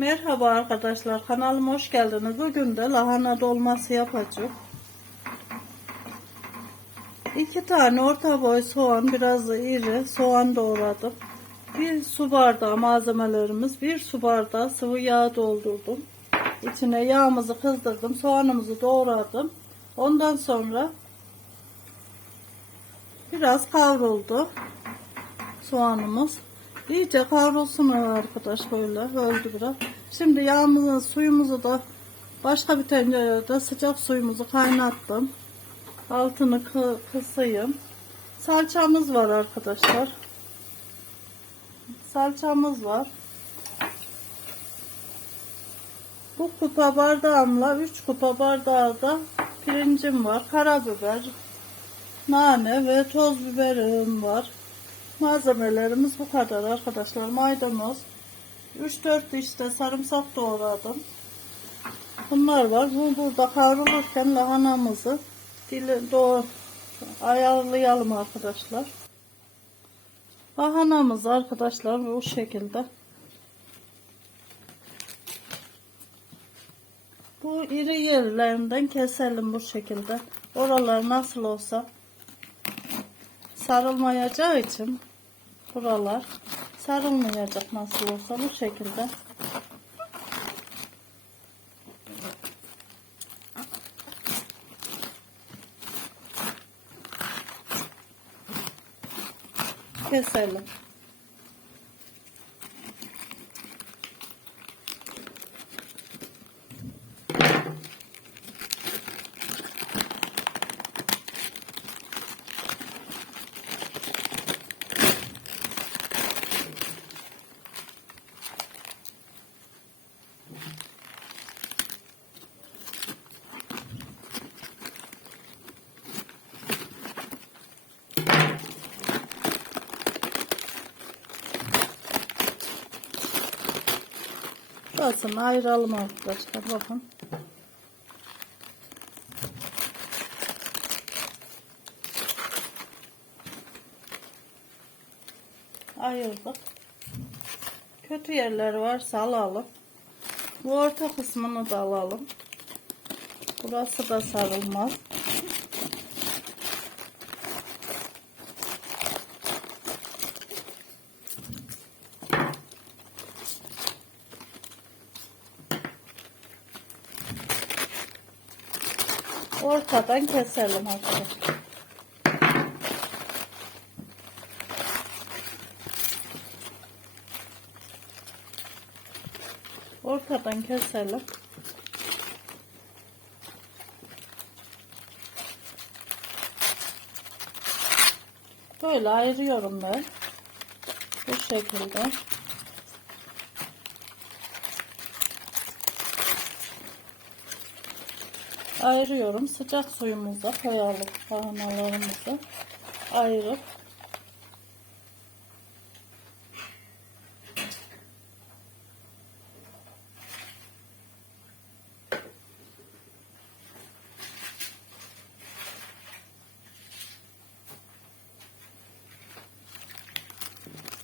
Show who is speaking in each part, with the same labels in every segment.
Speaker 1: Merhaba arkadaşlar kanalıma hoş geldiniz. Bugün de lahana dolması yapacağım. İki tane orta boy soğan biraz iri soğan doğradım. Bir su bardağı malzemelerimiz bir su bardağı sıvı yağ doldurdum. İçine yağımızı kızdırdım soğanımızı doğradım. Ondan sonra biraz kavruldu soğanımız. İyice kavrulsun arkadaş böyle öldü biraz. Şimdi yağımızı suyumuzu da başka bir tencerede sıcak suyumuzu kaynattım. Altını kı kısayım. Salçamız var arkadaşlar. Salçamız var. Bu kupa bardağımla 3 kupa bardağı da pirincim var. Karabiber, nane ve toz biberim var. Malzemelerimiz bu kadar arkadaşlar. Maydanoz, 3-4 diş de sarımsak doğradım. Bunlar var. Bu burada kavrulurken lahanamızı dili doğru ayarlayalım arkadaşlar. Lahanamız arkadaşlar bu şekilde. Bu iri yerlerinden keselim bu şekilde. Oralar nasıl olsa sarılmayacağı için buralar sarılmayacak nasıl olsa bu şekilde. Keselim. Bakın ayıralım arkadaşlar bakın. Ayırdık. Kötü yerleri varsa alalım. Bu orta kısmını da alalım. Burası da sarılmaz. Ortadan keselim arkadaşlar. Ortadan keselim. Böyle ayırıyorum ben. Bu şekilde. Ayırıyorum. Sıcak suyumuza koyalım lahanalarımızı. Ayırıp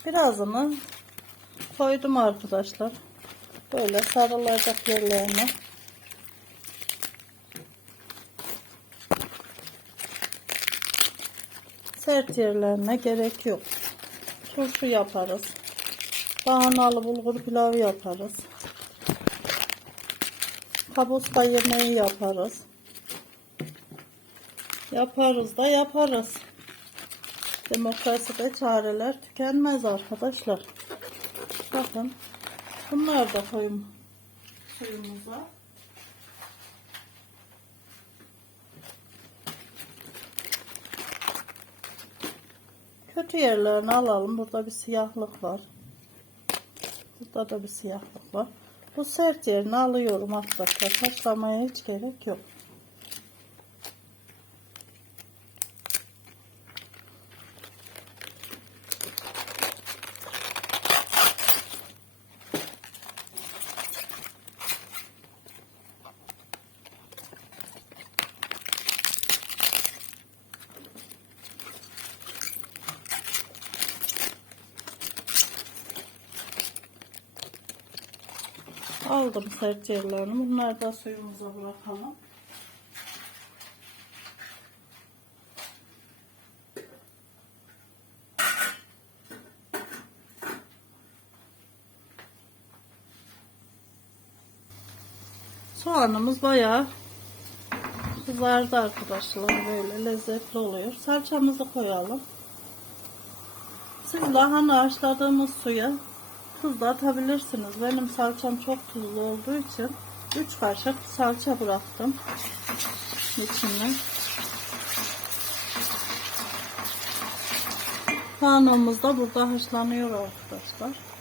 Speaker 1: Birazını koydum arkadaşlar. Böyle sarılacak yerlerine. Sert yerlerine gerek yok. Turşu yaparız. Lahanalı bulgur pilavı yaparız. Kabusta yemeği yaparız. Yaparız da yaparız. Demokraside çareler tükenmez arkadaşlar. Bakın. Bunlar da koyun suyumuza. Kötü yerlerini alalım. Burada bir siyahlık var. Burada da bir siyahlık var. Bu sert yerini alıyorum arkadaşlar. Taşlamaya hiç gerek yok. Aldım sert yerlerini. Bunları da suyumuza bırakalım. Soğanımız bayağı kızardı arkadaşlar. Böyle lezzetli oluyor. Salçamızı koyalım. Siz lahana haşladığımız suya tuz da atabilirsiniz. Benim salçam çok tuzlu olduğu için 3 kaşık salça bıraktım içine. Soğanımız da burada haşlanıyor arkadaşlar.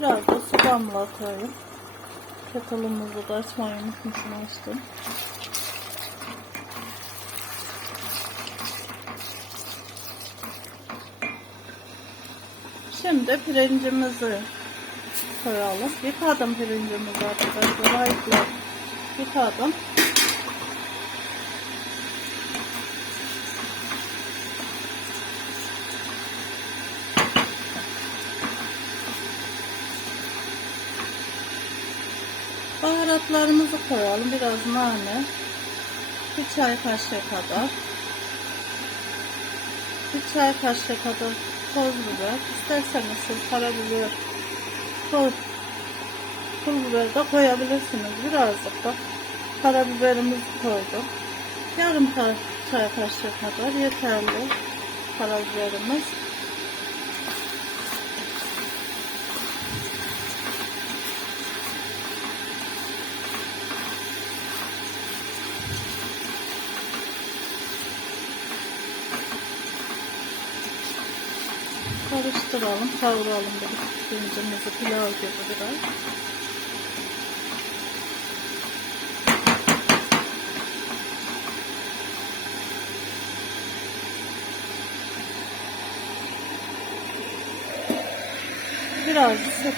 Speaker 1: Biraz da su damlatayım. Kettle'ımızı da açmayı unutmuşum açtım. Şimdi pirincimizi koyalım. Yıkadım pirincimizi arkadaşlar. Ayıkla yıkadım. Baharatlarımızı koyalım. Biraz nane. Bir çay kaşığı kadar. Bir çay kaşığı kadar toz biber. İsterseniz siz karabiber, toz, pul biber de koyabilirsiniz. Birazcık da karabiberimizi koydum. Yarım çay kaşığı kadar yeterli karabiberimiz. Karıştıralım, kavuralım böyle pirincimizi pilav gibi biraz. Biraz su,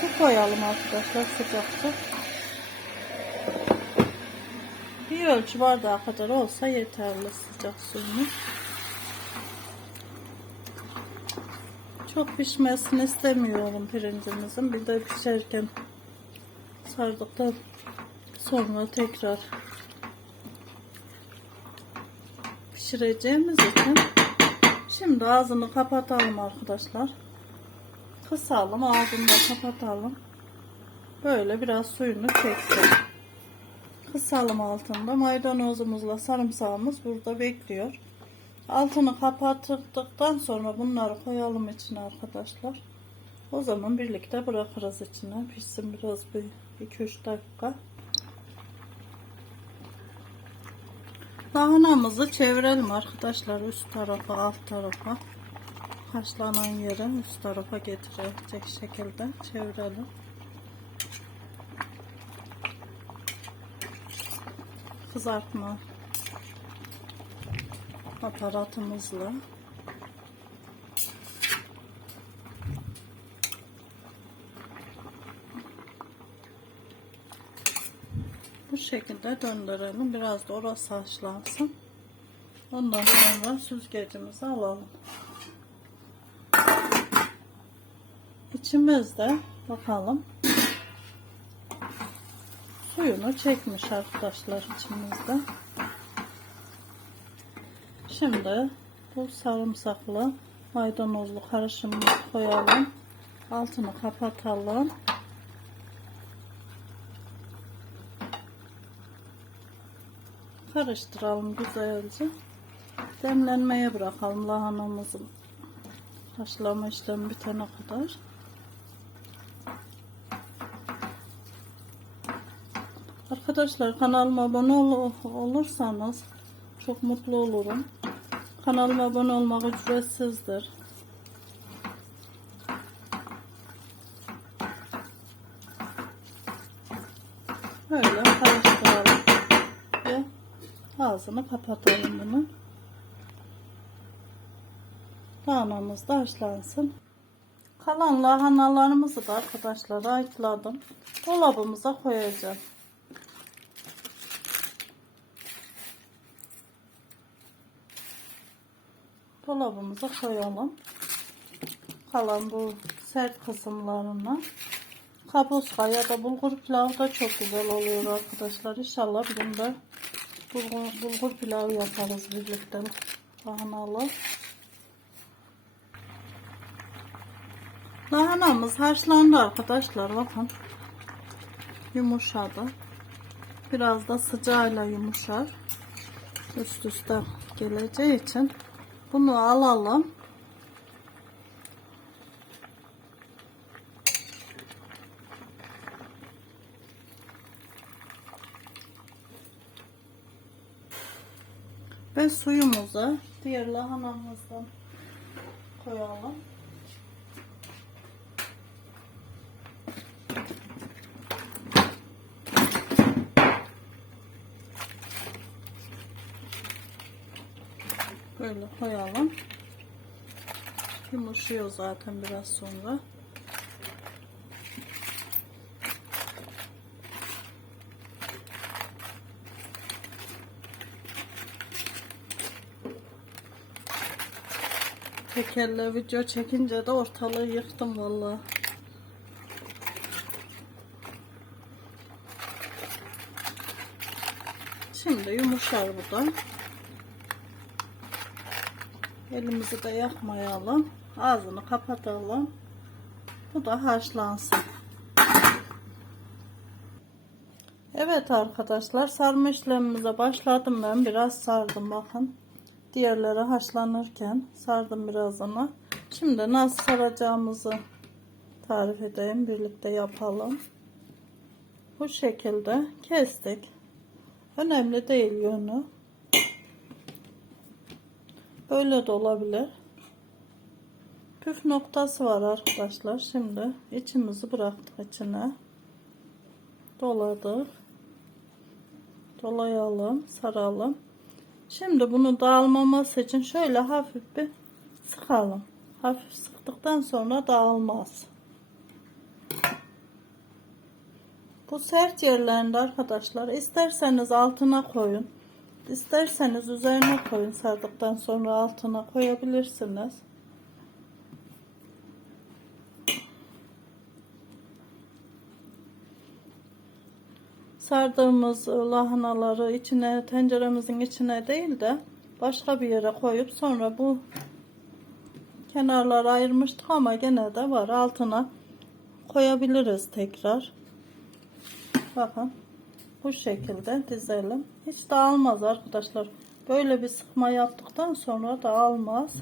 Speaker 1: su koyalım arkadaşlar sıcak su. Bir ölçü bardağı kadar olsa yeterli sıcak suyumuz. Çok pişmesini istemiyorum pirincimizin. Bir de pişerken sardıktan sonra tekrar pişireceğimiz için şimdi ağzını kapatalım arkadaşlar. Kısalım ağzını da kapatalım. Böyle biraz suyunu çeksin. Kısalım altında. Maydanozumuzla sarımsağımız burada bekliyor. Altını kapattıktan sonra bunları koyalım içine arkadaşlar. O zaman birlikte bırakırız içine. Pişsin biraz bir 2-3 dakika. Lahanamızı çevirelim arkadaşlar üst tarafa alt tarafa. Haşlanan yere üst tarafa getirecek şekilde çevirelim. Kızartma aparatımızla bu şekilde döndürelim. Biraz da orası haşlansın. Ondan sonra süzgecimizi alalım. İçimizde bakalım suyunu çekmiş arkadaşlar içimizde. Şimdi bu sarımsaklı maydanozlu karışımını koyalım. Altını kapatalım. Karıştıralım güzelce. Demlenmeye bırakalım lahanamızın haşlama işlemi bitene kadar. Arkadaşlar kanalıma abone ol olursanız çok mutlu olurum. Kanalıma abone olmak ücretsizdir. Böyle karıştıralım ve ağzını kapatalım bunu. Lahanamız da haşlansın. Kalan lahanalarımızı da arkadaşlar ayıkladım. Dolabımıza koyacağım. Dolabımıza koyalım. Kalan bu sert kısımlarını. Kapuska ya da bulgur pilavı da çok güzel oluyor arkadaşlar. İnşallah bir gün de bulgur, bulgur pilavı yaparız birlikte. Lahanalı. Lahanamız haşlandı arkadaşlar. Bakın. Yumuşadı. Biraz da sıcağıyla yumuşar. Üst üste geleceği için bunu alalım. Ve suyumuzu diğer lahanamızdan koyalım. Böyle koyalım. Yumuşuyor zaten biraz sonra. Tekerle video çekince de ortalığı yıktım vallahi. Şimdi yumuşar bu da. Elimizi de yakmayalım. Ağzını kapatalım. Bu da haşlansın. Evet arkadaşlar sarma işlemimize başladım ben. Biraz sardım bakın. Diğerleri haşlanırken sardım birazını. Şimdi nasıl saracağımızı tarif edeyim. Birlikte yapalım. Bu şekilde kestik. Önemli değil yönü. Böyle de olabilir. Püf noktası var arkadaşlar. Şimdi içimizi bıraktık içine. Doladık. Dolayalım, saralım. Şimdi bunu dağılmaması için şöyle hafif bir sıkalım. Hafif sıktıktan sonra dağılmaz. Bu sert yerlerinde arkadaşlar isterseniz altına koyun. İsterseniz üzerine koyun sardıktan sonra altına koyabilirsiniz. Sardığımız lahanaları içine tenceremizin içine değil de başka bir yere koyup sonra bu kenarları ayırmıştık ama gene de var altına koyabiliriz tekrar. Bakın bu şekilde dizelim. Hiç dağılmaz arkadaşlar. Böyle bir sıkma yaptıktan sonra dağılmaz.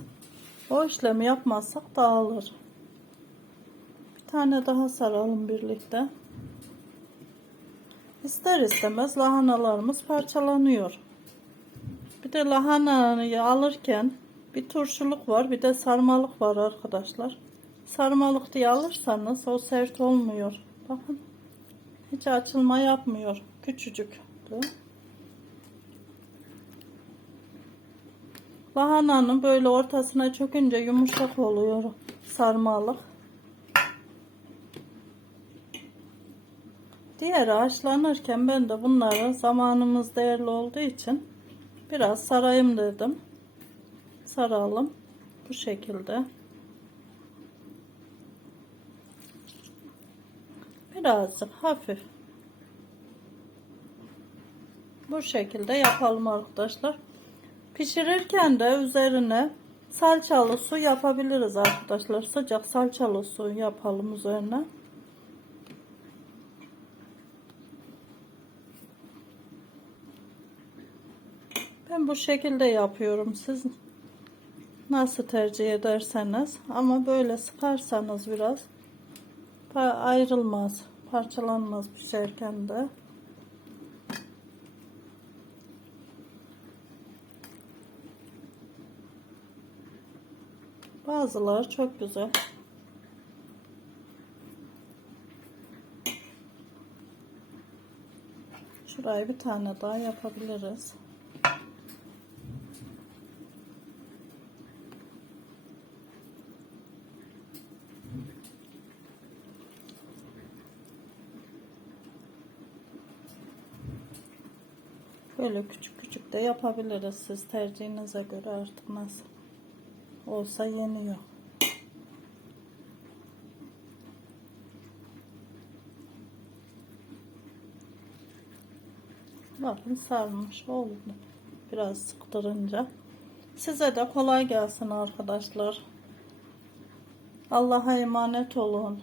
Speaker 1: O işlemi yapmazsak dağılır. Bir tane daha saralım birlikte. İster istemez lahanalarımız parçalanıyor. Bir de lahanayı alırken bir turşuluk var bir de sarmalık var arkadaşlar. Sarmalık diye alırsanız o sert olmuyor. Bakın hiç açılma yapmıyor. Küçücük. Lahananın böyle ortasına çökünce yumuşak oluyor sarmalık. Diğeri haşlanırken ben de bunları zamanımız değerli olduğu için biraz sarayım dedim. Saralım. Bu şekilde. Birazcık hafif. Bu şekilde yapalım arkadaşlar. Pişirirken de üzerine salçalı su yapabiliriz arkadaşlar. Sıcak salçalı su yapalım üzerine. Ben bu şekilde yapıyorum. Siz nasıl tercih ederseniz ama böyle sıkarsanız biraz ayrılmaz, parçalanmaz pişerken de. Bazıları çok güzel. Şurayı bir tane daha yapabiliriz. Böyle küçük küçük de yapabiliriz. Siz tercihinize göre artık nasıl olsa yeniyor. Bakın sarmış oldu. Biraz sıktırınca. Size de kolay gelsin arkadaşlar. Allah'a emanet olun.